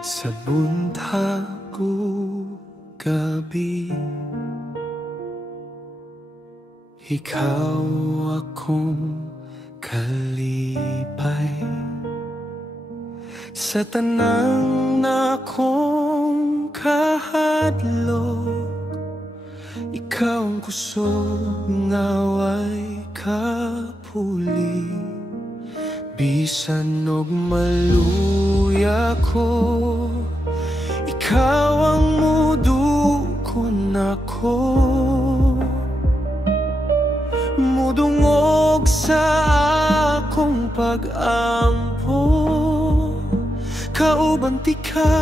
Sa buntago gabi, ikaw akong kalipay. Sa tanang na akong kahadlok, ikaw ang kusog ngaway kapuli. Bisan og maluya ko, ikaw ang mudukon ako. Mudungog sa akong pag-ampo, kaubanti ka,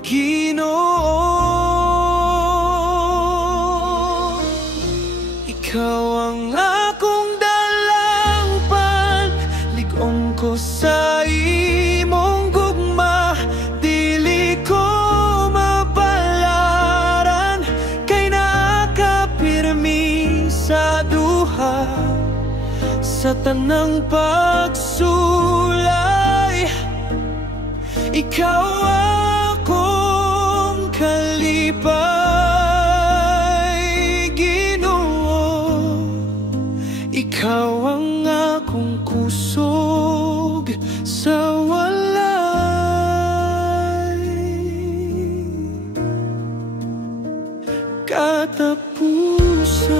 Ginoo. Ikaw ang akong dalangpan, lig-on ko sa imong gugma. Dili ko mapalaran, kay nakapirmi sa duha. Sa tanang pagsulay, ikaw akong kalipay. Ikaw ang akong kusog sa walay katapusan.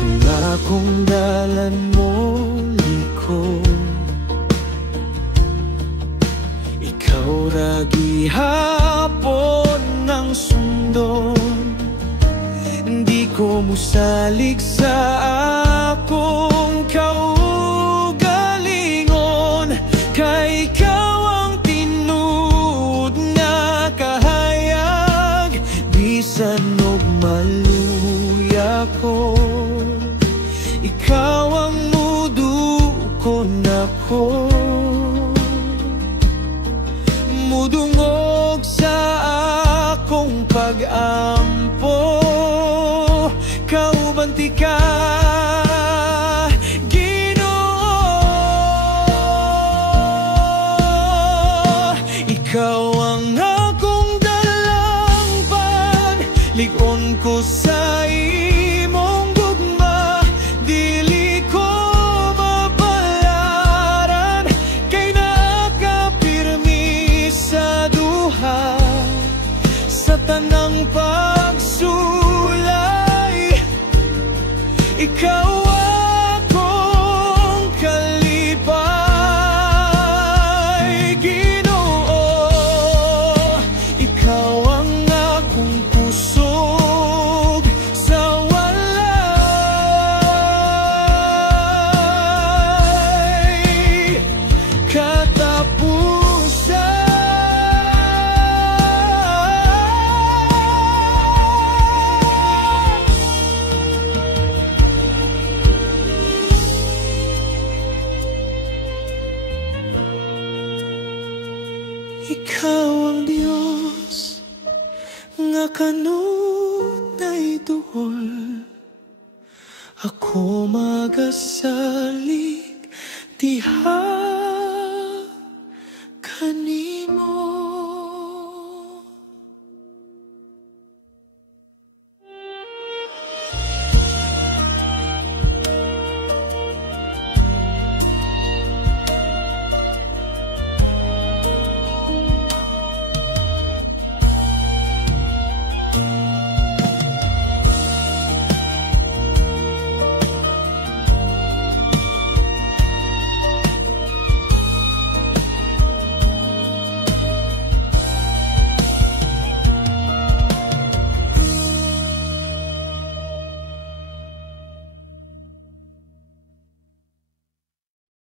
Ang akong dalan mo liko, gihapon ng sundon. Di ko musalig sa akong kaugalingon, kay ikaw ang tinud nga kahayag. Bisan og maluya ko, ikaw ang mudukon ako. Mudungog sa akong pag-ampo, kaubanti ka, Ginoo. Ikaw ang akong dalangpan, lig-on ko sa imong gugma. Dili ko mapalaran, kay nakapirmi sa duha. Sa tanang pagsulay, ikaw akong kalipay, Ginoo. Ikaw ang akong kusog sa walay katapusan. Ikaw ang Diyos nga kanunay duol, ako magasalig diha kani.